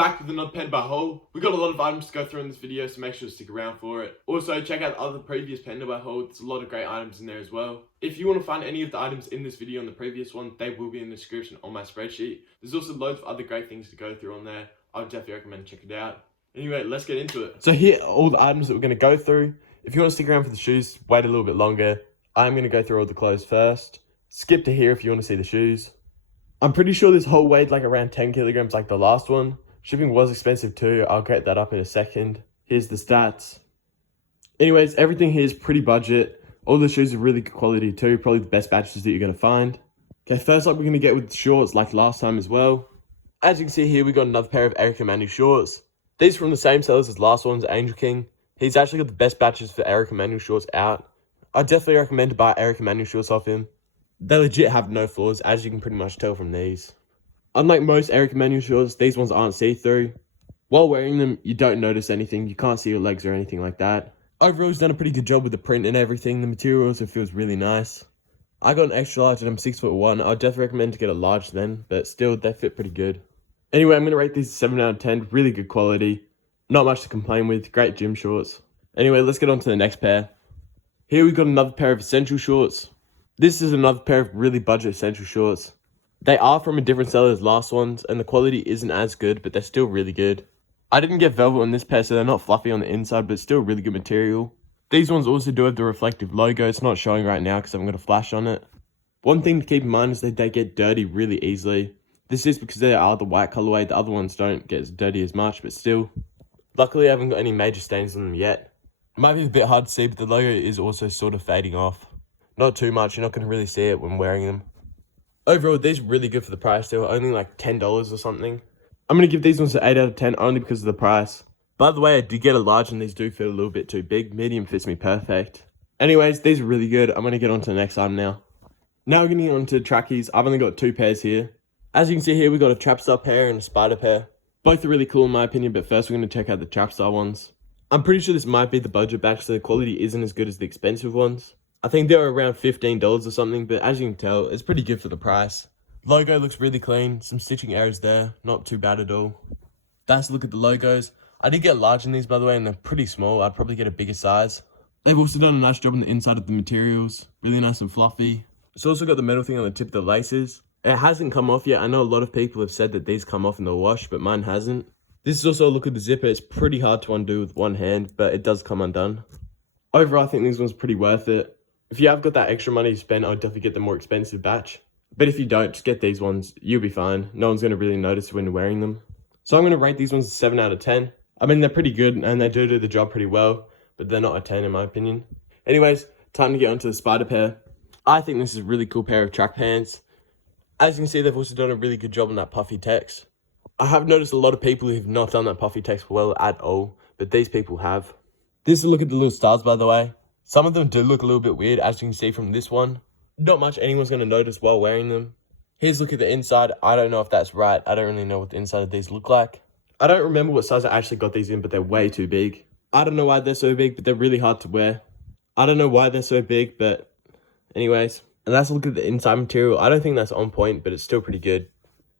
back with another Pandabuy haul. We got a lot of items to go through in this video, so make sure to stick around for it. Also, check out the other previous Pandabuy haul. There's a lot of great items in there as well. If you want to find any of the items in this video and the previous one, they will be in the description on my spreadsheet. There's also loads of other great things to go through on there. I would definitely recommend checking it out. Anyway, let's get into it. So here are all the items that we're going to go through. If you want to stick around for the shoes, wait a little bit longer. I'm going to go through all the clothes first. Skip to here if you want to see the shoes. I'm pretty sure this haul weighed like around 10 kilograms like the last one. Shipping was expensive too. I'll get that up in a second. Here's the stats. Anyways, everything here is pretty budget. All the shoes are really good quality too. Probably the best batches that you're going to find. Okay, first up we're going to get with the shorts like last time as well. As you can see here, we got another pair of Eric Emanuel shorts. These are from the same sellers as last one's, Angel King. He's actually got the best batches for Eric Emanuel shorts out. I definitely recommend to buy Eric Emanuel shorts off him. They legit have no flaws, as you can pretty much tell from these. Unlike most Eric Emanuel shorts, these ones aren't see-through. While wearing them, you don't notice anything. You can't see your legs or anything like that. Overall, he's done a pretty good job with the print and everything. The material also feels really nice. I got an extra large and I'm 6'1". I'd definitely recommend to get a large then, but still, they fit pretty good. Anyway, I'm going to rate these 7 out of 10. Really good quality. Not much to complain with. Great gym shorts. Anyway, let's get on to the next pair. Here we've got another pair of essential shorts. This is another pair of really budget essential shorts. They are from a different seller as last ones, and the quality isn't as good, but they're still really good. I didn't get velvet on this pair, so they're not fluffy on the inside, but still really good material. These ones also do have the reflective logo. It's not showing right now because I haven't got a flash on it. One thing to keep in mind is that they get dirty really easily. This is because they are the white colorway. The other ones don't get as dirty as much, but still. Luckily, I haven't got any major stains on them yet. It might be a bit hard to see, but the logo is also sort of fading off. Not too much. You're not going to really see it when wearing them. Overall, these are really good for the price. They were only like $10 or something. I'm going to give these ones an 8 out of 10 only because of the price. By the way, I did get a large and these do feel a little bit too big. Medium fits me perfect. Anyways, these are really good. I'm going to get on to the next item now. Now we're getting on to trackies. I've only got 2 pairs here. As you can see here, we've got a Trapstar pair and a Spider pair. Both are really cool in my opinion, but first we're going to check out the Trapstar ones. I'm pretty sure this might be the budget batch, so the quality isn't as good as the expensive ones. I think they were around $15 or something, but as you can tell, it's pretty good for the price. Logo looks really clean, some stitching errors there, not too bad at all. That's a look at the logos. I did get large in these by the way, and they're pretty small. I'd probably get a bigger size. They've also done a nice job on the inside of the materials, really nice and fluffy. It's also got the metal thing on the tip of the laces. It hasn't come off yet. I know a lot of people have said that these come off in the wash, but mine hasn't. This is also a look at the zipper. It's pretty hard to undo with one hand, but it does come undone. Overall, I think these ones are pretty worth it. If you have got that extra money to spend, I would definitely get the more expensive batch. But if you don't, just get these ones. You'll be fine. No one's going to really notice when you're wearing them. So I'm going to rate these ones a 7 out of 10. I mean, they're pretty good and they do the job pretty well, but they're not a 10 in my opinion. Anyways, time to get onto the Spider pair. I think this is a really cool pair of track pants. As you can see, they've also done a really good job on that puffy text. I have noticed a lot of people who have not done that puffy text well at all, but these people have. This is a look at the little stars, by the way. Some of them do look a little bit weird, as you can see from this one. Not much anyone's going to notice while wearing them. Here's a look at the inside. I don't know if that's right. I don't really know what the inside of these look like. I don't remember what size I actually got these in, but they're way too big. I don't know why they're so big, but they're really hard to wear. I don't know why they're so big, but anyways. And that's a look at the inside material. I don't think that's on point, but it's still pretty good.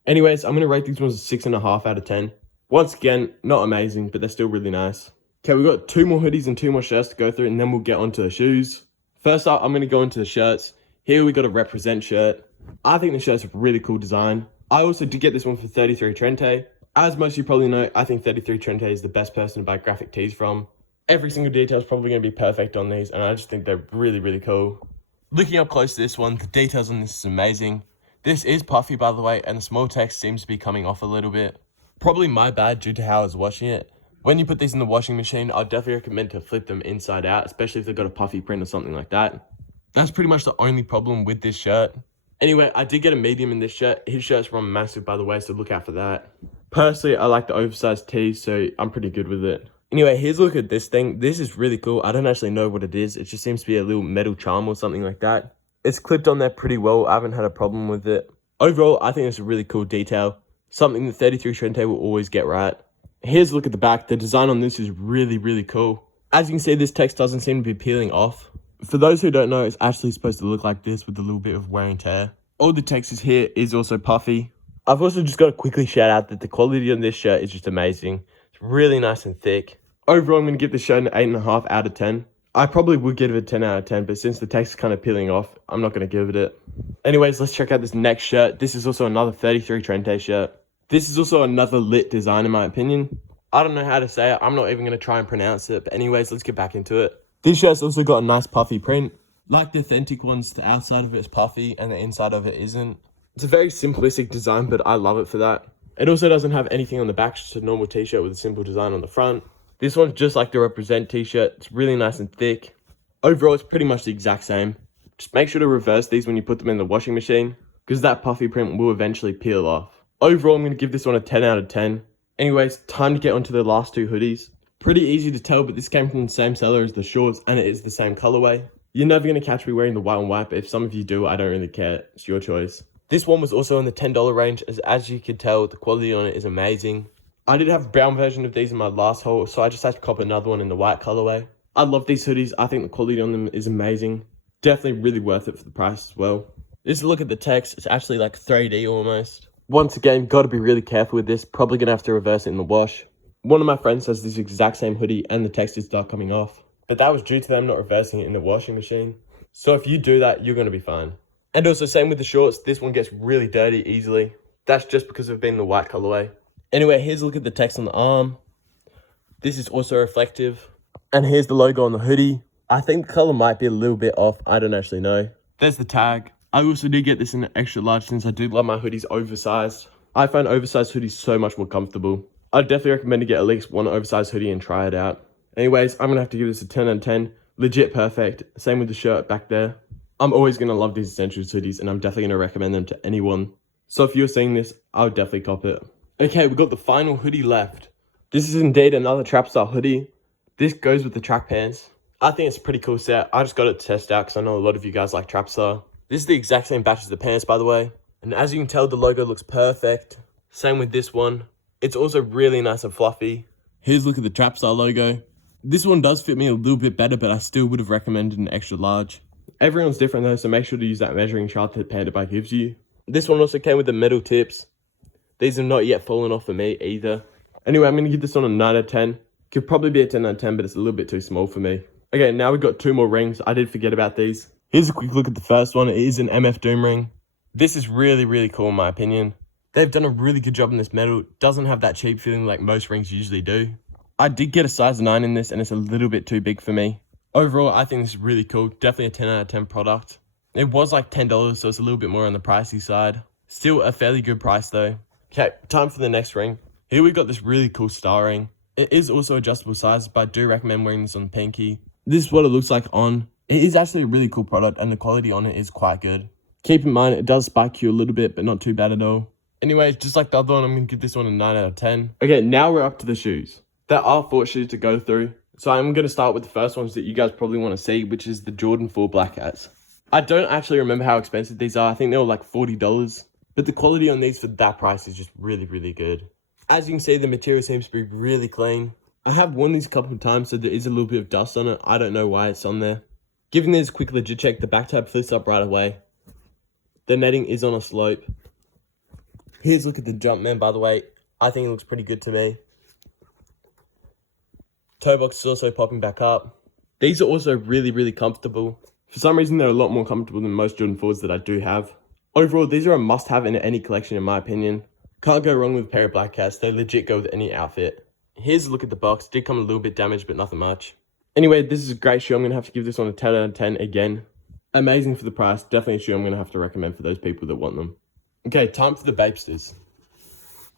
Anyways, I'm going to rate these ones a 6.5 out of 10. Once again, not amazing, but they're still really nice. Okay, we've got 2 more hoodies and 2 more shirts to go through, and then we'll get onto the shoes. First up, I'm going to go into the shirts. Here we got a Represent shirt. I think the shirt's a really cool design. I also did get this one for 33 Trente. As most of you probably know, I think 33 Trente is the best person to buy graphic tees from. Every single detail is probably going to be perfect on these, and I just think they're really, really cool. Looking up close to this one, the details on this is amazing. This is puffy, by the way, and the small text seems to be coming off a little bit. Probably my bad due to how I was washing it. When you put these in the washing machine, I'd definitely recommend to flip them inside out, especially if they've got a puffy print or something like that. That's pretty much the only problem with this shirt. Anyway, I did get a medium in this shirt. His shirt's from Massive, by the way, so look out for that. Personally, I like the oversized tees, so I'm pretty good with it. Anyway, here's a look at this thing. This is really cool. I don't actually know what it is. It just seems to be a little metal charm or something like that. It's clipped on there pretty well. I haven't had a problem with it. Overall, I think it's a really cool detail. Something that 33 Trente will always get right. Here's a look at the back. The design on this is really, really cool. As you can see, this text doesn't seem to be peeling off. For those who don't know, it's actually supposed to look like this with a little bit of wear and tear. All the text is here is also puffy. I've also just got to quickly shout out that the quality on this shirt is just amazing. It's really nice and thick. Overall, I'm going to give this shirt an 8.5 out of 10. I probably would give it a 10 out of 10, but since the text is kind of peeling off, I'm not going to give it. Anyways, let's check out this next shirt. This is also another 33 Trente shirt. This is also another lit design in my opinion. I don't know how to say it. I'm not even going to try and pronounce it. But anyways, let's get back into it. This shirt's also got a nice puffy print. Like the authentic ones, the outside of it is puffy and the inside of it isn't. It's a very simplistic design, but I love it for that. It also doesn't have anything on the back, just a normal t-shirt with a simple design on the front. This one's just like the Represent t-shirt. It's really nice and thick. Overall, it's pretty much the exact same. Just make sure to reverse these when you put them in the washing machine, because that puffy print will eventually peel off. Overall, I'm going to give this one a 10 out of 10. Anyways, time to get onto the last two hoodies. Pretty easy to tell, but this came from the same seller as the shorts, and it is the same colorway. You're never going to catch me wearing the white on white, but if some of you do, I don't really care. It's your choice. This one was also in the $10 range, as you can tell, the quality on it is amazing. I did have a brown version of these in my last haul, so I just had to cop another one in the white colorway. I love these hoodies. I think the quality on them is amazing. Definitely really worth it for the price as well. Just look at the text. It's actually like 3D almost. Once again, got to be really careful with this. Probably going to have to reverse it in the wash. One of my friends has this exact same hoodie and the text is start coming off. But that was due to them not reversing it in the washing machine. So if you do that, you're going to be fine. And also same with the shorts. This one gets really dirty easily. That's just because of being the white colorway. Anyway, here's a look at the text on the arm. This is also reflective. And here's the logo on the hoodie. I think the color might be a little bit off. I don't actually know. There's the tag. I also did get this in an extra large since I do love my hoodies oversized. I find oversized hoodies so much more comfortable. I'd definitely recommend to get at least one oversized hoodie and try it out. Anyways, I'm going to have to give this a 10 out of 10. Legit perfect. Same with the shirt back there. I'm always going to love these Essentials hoodies and I'm definitely going to recommend them to anyone. So if you're seeing this, I would definitely cop it. Okay, we've got the final hoodie left. This is indeed another Trapstar hoodie. This goes with the track pants. I think it's a pretty cool set. I just got it to test out because I know a lot of you guys like Trapstar. This is the exact same batch as the pants, by the way. And as you can tell, the logo looks perfect. Same with this one. It's also really nice and fluffy. Here's a look at the Trapstar logo. This one does fit me a little bit better, but I still would have recommended an extra large. Everyone's different though, so make sure to use that measuring chart that PANDABUY gives you. This one also came with the metal tips. These have not yet fallen off for me either. Anyway, I'm going to give this one a 9 out of 10. Could probably be a 10 out of 10, but it's a little bit too small for me. Okay, now we've got two more rings. I did forget about these. Here's a quick look at the first one. It is an MF Doom ring. This is really, really cool in my opinion. They've done a really good job in this metal. Doesn't have that cheap feeling like most rings usually do. I did get a size 9 in this and it's a little bit too big for me. Overall, I think this is really cool. Definitely a 10 out of 10 product. It was like $10, so it's a little bit more on the pricey side. Still a fairly good price though. Okay, time for the next ring. Here we got this really cool star ring. It is also adjustable size, but I do recommend wearing this on the pinky. This is what it looks like on. It is actually a really cool product and the quality on it is quite good. Keep in mind, it does spike you a little bit, but not too bad at all. Anyway, just like the other one, I'm going to give this one a 9 out of 10. Okay, now we're up to the shoes. There are 4 shoes to go through. So I'm going to start with the first ones that you guys probably want to see, which is the Jordan 4 Black Hats. I don't actually remember how expensive these are. I think they were like $40. But the quality on these for that price is just really, really good. As you can see, the material seems to be really clean. I have worn these a couple of times, so there is a little bit of dust on it. I don't know why it's on there. Giving this a quick legit check, the back tab flips up right away. The netting is on a slope. Here's a look at the Jumpman, by the way. I think it looks pretty good to me. Toe box is also popping back up. These are also really, really comfortable. For some reason, they're a lot more comfortable than most Jordan 4s that I do have. Overall, these are a must-have in any collection in my opinion. Can't go wrong with a pair of black hats. They legit go with any outfit. Here's a look at the box. Did come a little bit damaged, but nothing much. Anyway, this is a great shoe. I'm going to have to give this one a 10 out of 10 again. Amazing for the price. Definitely a shoe I'm going to have to recommend for those people that want them. Okay, time for the Bapestas.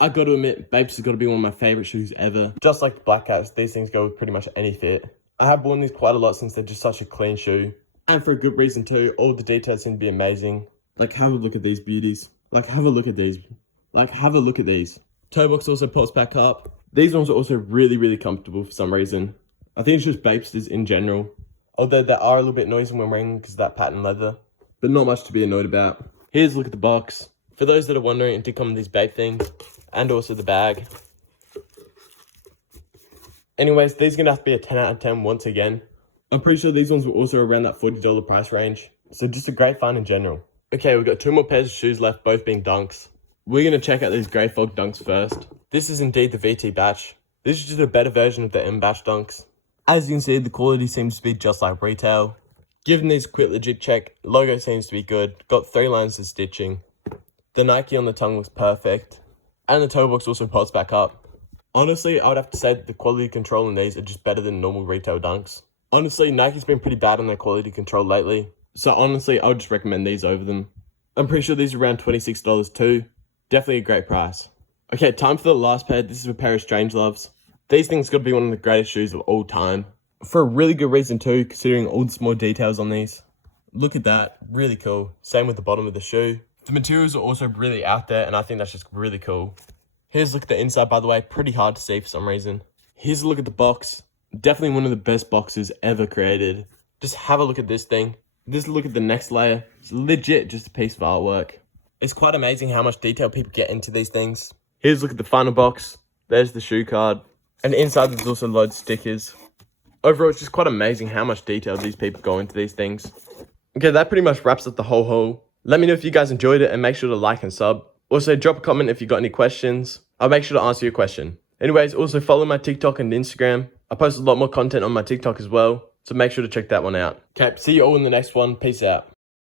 I got to admit, Bapestas has got to be one of my favourite shoes ever. Just like the black hats, these things go with pretty much any fit. I have worn these quite a lot since they're just such a clean shoe. And for a good reason too. All the details seem to be amazing. Like, have a look at these beauties. Like, have a look at these. Like, have a look at these. Toe box also pops back up. These ones are also really, really comfortable for some reason. I think it's just Bapestas in general. Although they are a little bit noisy when wearing because of that pattern leather. But not much to be annoyed about. Here's a look at the box. For those that are wondering, it did come with these Bape things. And also the bag. Anyways, these are going to have to be a 10 out of 10 once again. I'm pretty sure these ones were also around that $40 price range. So just a great find in general. Okay, we've got 2 more pairs of shoes left, both being Dunks. We're going to check out these Grey Fog dunks first. This is indeed the VT batch. This is just a better version of the M batch dunks. As you can see, the quality seems to be just like retail. Given these quick legit check, logo seems to be good. Got 3 lines of stitching. The Nike on the tongue looks perfect. And the toe box also pops back up. Honestly, I would have to say that the quality control in these are just better than normal retail dunks. Honestly, Nike's been pretty bad on their quality control lately. So honestly, I would just recommend these over them. I'm pretty sure these are around $26 too. Definitely a great price. Okay, time for the last pair. This is a pair of Strangeloves. These things got to be one of the greatest shoes of all time. For a really good reason too, considering all the small details on these. Look at that, really cool. Same with the bottom of the shoe. The materials are also really out there, and I think that's just really cool. Here's a look at the inside, by the way. Pretty hard to see for some reason. Here's a look at the box. Definitely one of the best boxes ever created. Just have a look at this thing. This look at the next layer. It's legit just a piece of artwork. It's quite amazing how much detail people get into these things. Here's a look at the final box. There's the shoe card. And inside there's also loads of stickers. Overall, it's just quite amazing how much detail these people go into these things. Okay, that pretty much wraps up the whole haul. Let me know if you guys enjoyed it and make sure to like and sub. Also, drop a comment if you got any questions. I'll make sure to answer your question. Anyways, also follow my TikTok and Instagram. I post a lot more content on my TikTok as well, so make sure to check that one out. Okay, see you all in the next one. Peace out.